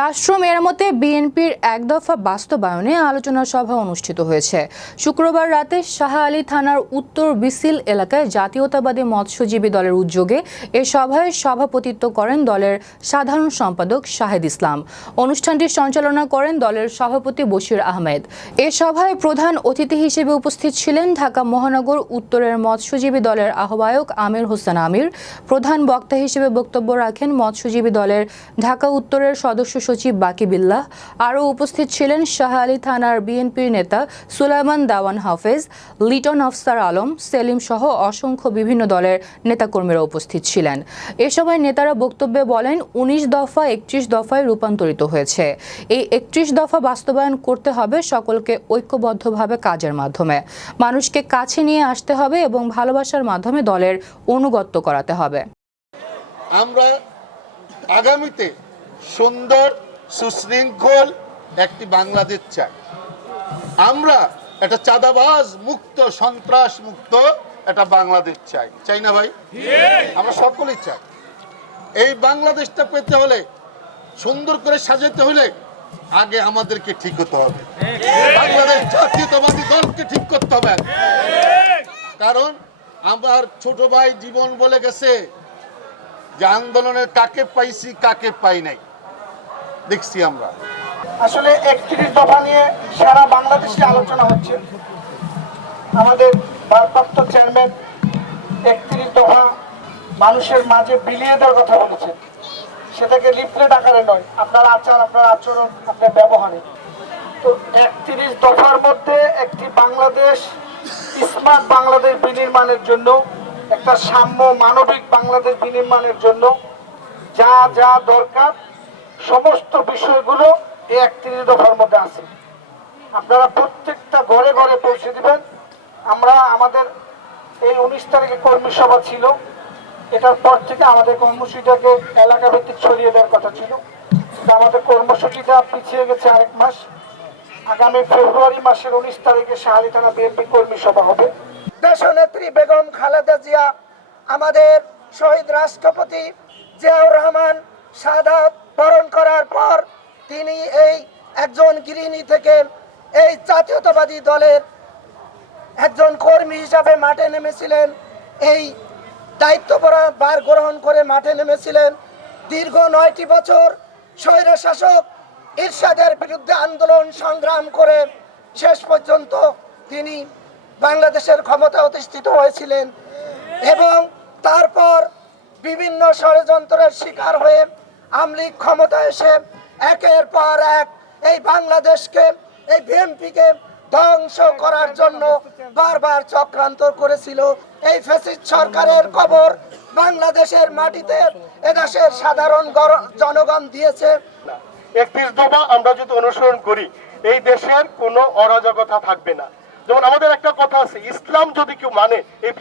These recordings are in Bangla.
রাষ্ট্র মেরামতে বিএনপির এক দফা বাস্তবায়নে আলোচনা সভা অনুষ্ঠিত হয়েছে। শুক্রবার রাতে শাহ আলী থানার উত্তর বিসিল এলাকায় জাতীয়তাবাদী মৎস্যজীবী দলের উদ্যোগে এ সভায় সভাপতিত্ব করেন দলের সাধারণ সম্পাদক শাহেদ ইসলাম। অনুষ্ঠানটি সঞ্চালনা করেন দলের সভাপতি বশির আহমেদ। এ সভায় প্রধান অতিথি হিসেবে উপস্থিত ছিলেন ঢাকা মহানগর উত্তরের মৎস্যজীবী দলের আহ্বায়ক আমির হোসেন আমির। প্রধান বক্তা হিসেবে বক্তব্য রাখেন মৎস্যজীবী দলের ঢাকা উত্তরের সদস্য সচিব বাকি বিল্লাহ। আরও উপস্থিত ছিলেন শাহ আলী থানার বিএনপির নেতা সুলাইমান দাওয়ান হাফেজ, লিটন আফসার আলম, সেলিম সহ অসংখ্য বিভিন্ন দলের নেতাকর্মীরা উপস্থিত ছিলেন। এ সময় নেতারা বক্তব্যে বলেন ১৯ দফা ৩১ দফায় রূপান্তরিত হয়েছে। এই ৩১ দফা বাস্তবায়ন করতে হবে সকলকে ঐক্যবদ্ধভাবে কাজের মাধ্যমে। মানুষকে কাছে নিয়ে আসতে হবে এবং ভালোবাসার মাধ্যমে দলের অনুগত্য করাতে হবে। আমরা আগামীতে সুন্দর সুশৃঙ্খল একটি বাংলাদেশ চাই। আমরা একটা চাঁদাবাজ মুক্ত, সন্ত্রাস মুক্ত একটা বাংলাদেশ চাই, চাই না ভাই? আমরা সকলেই চাই। এই বাংলাদেশটা পেতে হলে, সুন্দর করে সাজাতে হলে আগে আমাদেরকে ঠিক হতে হবে। বাংলাদেশ জাতীয়তাবাদী দলকে ঠিক করতে হবে। কারণ আমার ছোট ভাই জীবন বলে গেছে যে আন্দোলনের কাকে পাইছি কাকে পাই নাই দেখছি আমরা। আসলে ৩১ দফা নিয়ে সারা বাংলাদেশে আলোচনা হচ্ছে। আমাদের ভারপ্রাপ্ত চেয়ারম্যান ৩১ দফা মানুষের মাঝে বিলিয়ে দেওয়ার কথা বলেছেন। সেটাকে লিফলেট আকারে নয়, আপনার আচার, আপনার আচরণ, আপনার ব্যবহারে। তো ৩১ দফার মধ্যে একটি বাংলাদেশ, স্মার্ট বাংলাদেশ বিনির্মাণের জন্য, একটা সাম্য মানবিক বাংলাদেশ বিনির্মাণের জন্য যা যা দরকার সমস্ত বিষয়গুলো এই ৩১ দফার মধ্যে আছে। আপনারা প্রত্যেকটা ঘরে ঘরে পৌঁছে দিবেন। আমরা আমাদের এই ১৯ তারিখে কর্মী সভা ছিল, এটার পর থেকে আমাদের কর্মসূচিটাকে এলাকা ভিত্তিক ছড়িয়ে দেওয়ার কথা ছিল। আমাদের কর্মসূচিটা পিছিয়ে গেছে আরেক মাস। আগামী ফেব্রুয়ারি মাসের ১৯ তারিখে শাহ আলী থানা বিএনপি কর্মী সভা হবে। দেশনেত্রী বেগম খালেদা জিয়া, আমাদের শহীদ রাষ্ট্রপতি জিয়াউর রহমান শাহাদাত বরণ করার পর তিনি এই একজন গৃহিণী থেকে এই জাতীয়তাবাদী দলের একজন কর্মী হিসাবে মাঠে নেমেছিলেন। এই দায়িত্বভার গ্রহণ করে মাঠে নেমেছিলেন। দীর্ঘ ৯টি বছর স্বৈর শাসক এরশাদের বিরুদ্ধে আন্দোলন সংগ্রাম করে শেষ পর্যন্ত তিনি বাংলাদেশের ক্ষমতা অধিষ্ঠিত হয়েছিলেন এবং তারপর বিভিন্ন ষড়যন্ত্রের শিকার হয়ে আওয়ামী লীগ ক্ষমতা এসে একের পর এক এই বাংলাদেশকে, এই বিএনপিকে ধ্বংস করার জন্য বারবার চক্রান্ত করেছিল। এই ফ্যাসিস্ট সরকারের কবর বাংলাদেশের মাটিতে এদেশের সাধারণ জনগণ দিয়েছে। ৩১ দফা আমরা যদি অনুসরণ করি এই দেশের কোনো অরাজকতা থাকবে না। যেমন আমাদের একটা কথা আছে, ইসলাম যদি কেউ মানে এই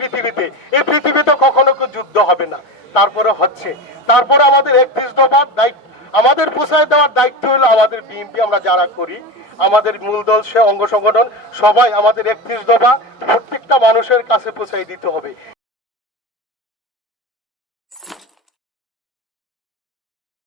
পৃথিবীতে কখনো কেউ যুদ্ধ হবে না। তারপরে হচ্ছে, তারপরে আমাদের ৩১ দফার দায়িত্ব আমাদের পৌঁছায় দেওয়ার দায়িত্ব হলো আমাদের বিএনপি, আমরা যারা করি, আমাদের মূল দল সে অঙ্গ সংগঠন সবাই আমাদের ৩১ দফা প্রত্যেকটা মানুষের কাছে পৌঁছাই দিতে হবে।